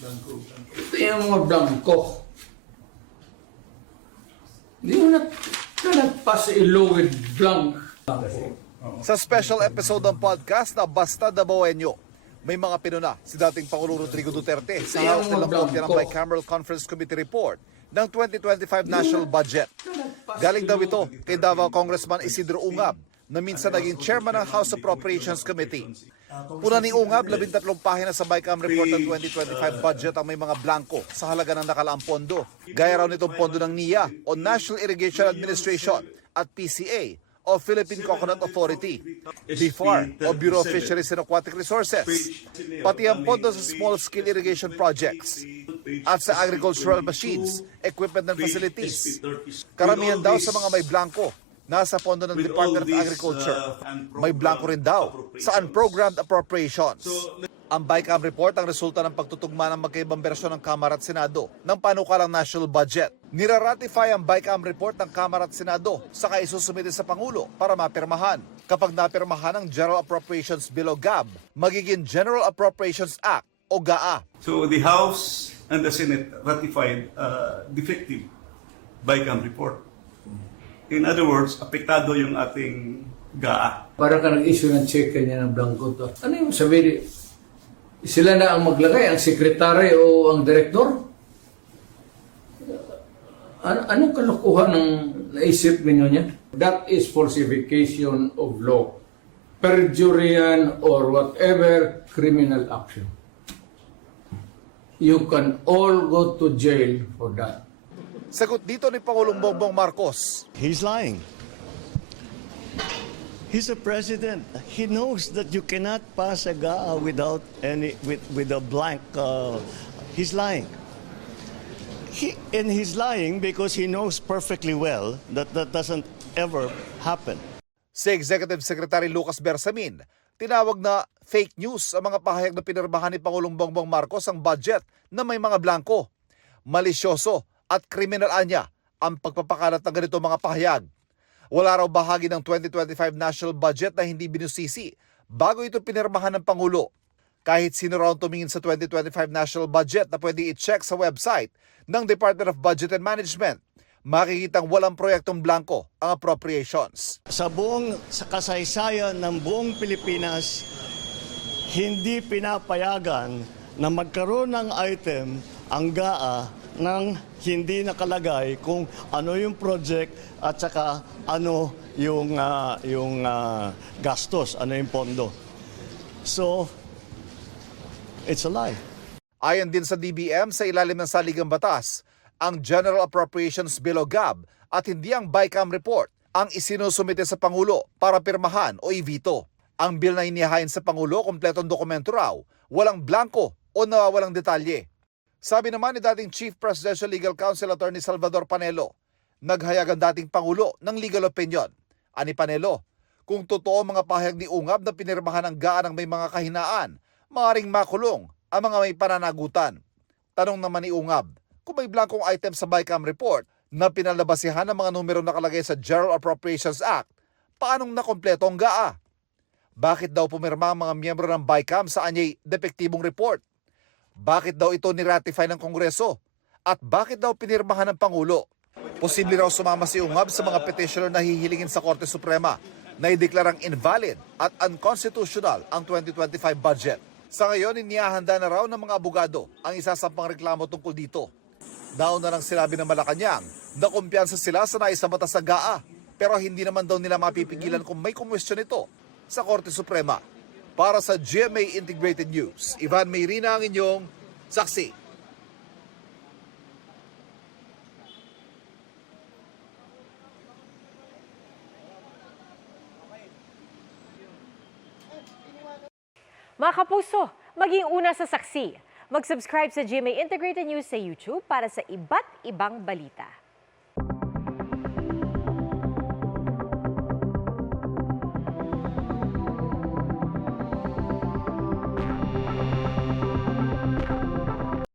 Ito yung mga blanco. Hindi mo na nagpas ilo with blank. Sa special episode ng podcast na Basta Dabawenyo, may mga pinuna si dating Pangulo Rodrigo Duterte sa hawak nilang kopya ng Bicameral Conference Committee report ng 2025 National Budget. Galing daw ito kay Davao Congressman Isidro Ungab na minsan naging chairman ng House Appropriations Committee. Puna ni Ungab, 13 pahina sa Bicam report ng 2025 budget ang may mga blanco sa halaga ng nakalaang pondo. Gaya raw nitong pondo ng NIA o National Irrigation Administration at PCA o Philippine Coconut Authority, BIFAR o Bureau of Fisheries and Aquatic Resources, pati ang pondo sa small-scale irrigation projects at sa agricultural machines, equipment and facilities. Karamihan daw sa mga may blanco nasa pondo ng Department of Agriculture. May blanco rin daw sa unprogrammed appropriations. Ang Bicam report ang resulta ng pagtutugma ng magkaibang bersyon ng Kamara at Senado ng panukalang national budget. Niraratify ang Bicam report ng Kamara at Senado saka isusumite sa Pangulo para mapirmahan. Kapag napirmahan ang General Appropriations Bill o GAB, magiging General Appropriations Act o GAA. So the House and the Senate ratified defective Bicam report. In other words, apektado yung ating GAA. Para ka nag-issue ng check kanya ng blanco to. Ano yung sabihin? Sila na ang maglagay, ang sekretary o ang direktor? Anong kalokohan ng naisip ninyo niya? That is falsification of law. Perjury or whatever criminal action. You can all go to jail for that. Sagot dito ni Pangulong Bongbong Marcos. He's lying. He's a president. He knows that you cannot pass a GAA without with a blank. He's lying. He's lying because he knows perfectly well that that doesn't ever happen. Si Executive Secretary Lucas Bersamin, tinawag na fake news ang mga pahayag na pinirmahan ni Pangulong Bongbong Marcos ang budget na may mga blanco. Malisyoso at kriminal anya ang pagpapakalat ng ganito mga pahayag. Wala raw bahagi ng 2025 national budget na hindi binusisi bago ito pinirmahan ng Pangulo. Kahit sino raw tumingin sa 2025 national budget na pwede i-check sa website ng Department of Budget and Management, makikitang walang proyektong blanco ang appropriations. Sa kasaysayan ng buong Pilipinas, hindi pinapayagan na magkaroon ng item ang GAA nang hindi nakalagay kung ano yung project at saka ano yung gastos, ano yung pondo. So, it's a lie. Ayon din sa DBM, sa ilalim ng saligang batas, ang General Appropriations Bill o GAB at hindi ang Bicam report ang isinusumite sa Pangulo para pirmahan o i-veto. Ang bill na inihain sa Pangulo, kompletong dokumento raw, walang blanco o nawawalang detalye. Sabi naman ni dating Chief Presidential Legal Counsel Attorney Salvador Panelo, naghayag ang dating Pangulo ng legal opinion. Ani Panelo, kung totoo mga pahayag ni Ungab na pinirmahan ng GAA ng may mga kahinaan, maaaring makulong ang mga may pananagutan. Tanong naman ni Ungab, kung may blankong item sa Bicam report na pinalabasihan ng mga numero nakalagay sa General Appropriations Act, paanong nakompleto ang GAA? Bakit daw pumirma ang mga miyembro ng Bicam sa anyay depektibong report? Bakit daw ito niratify ng Kongreso? At bakit daw pinirmahan ng Pangulo? Posible raw sumama si Ungab sa mga petitioner na hihilingin sa Korte Suprema na ideklarang invalid at unconstitutional ang 2025 budget. Sa ngayon, inihahanda na raw ng mga abogado ang isasampang reklamo tungkol dito. Nauna nang sinabi ng Malacanang na kumpiyansa sila sa naisabata sa GAA, pero hindi naman daw nila mapipigilan kung may kumwestiyon ito sa Korte Suprema. Para sa GMA Integrated News, Ivan Mayrina ang inyong saksi. Mga kapuso, maging una sa saksi. Mag-subscribe sa GMA Integrated News sa YouTube para sa iba't ibang balita.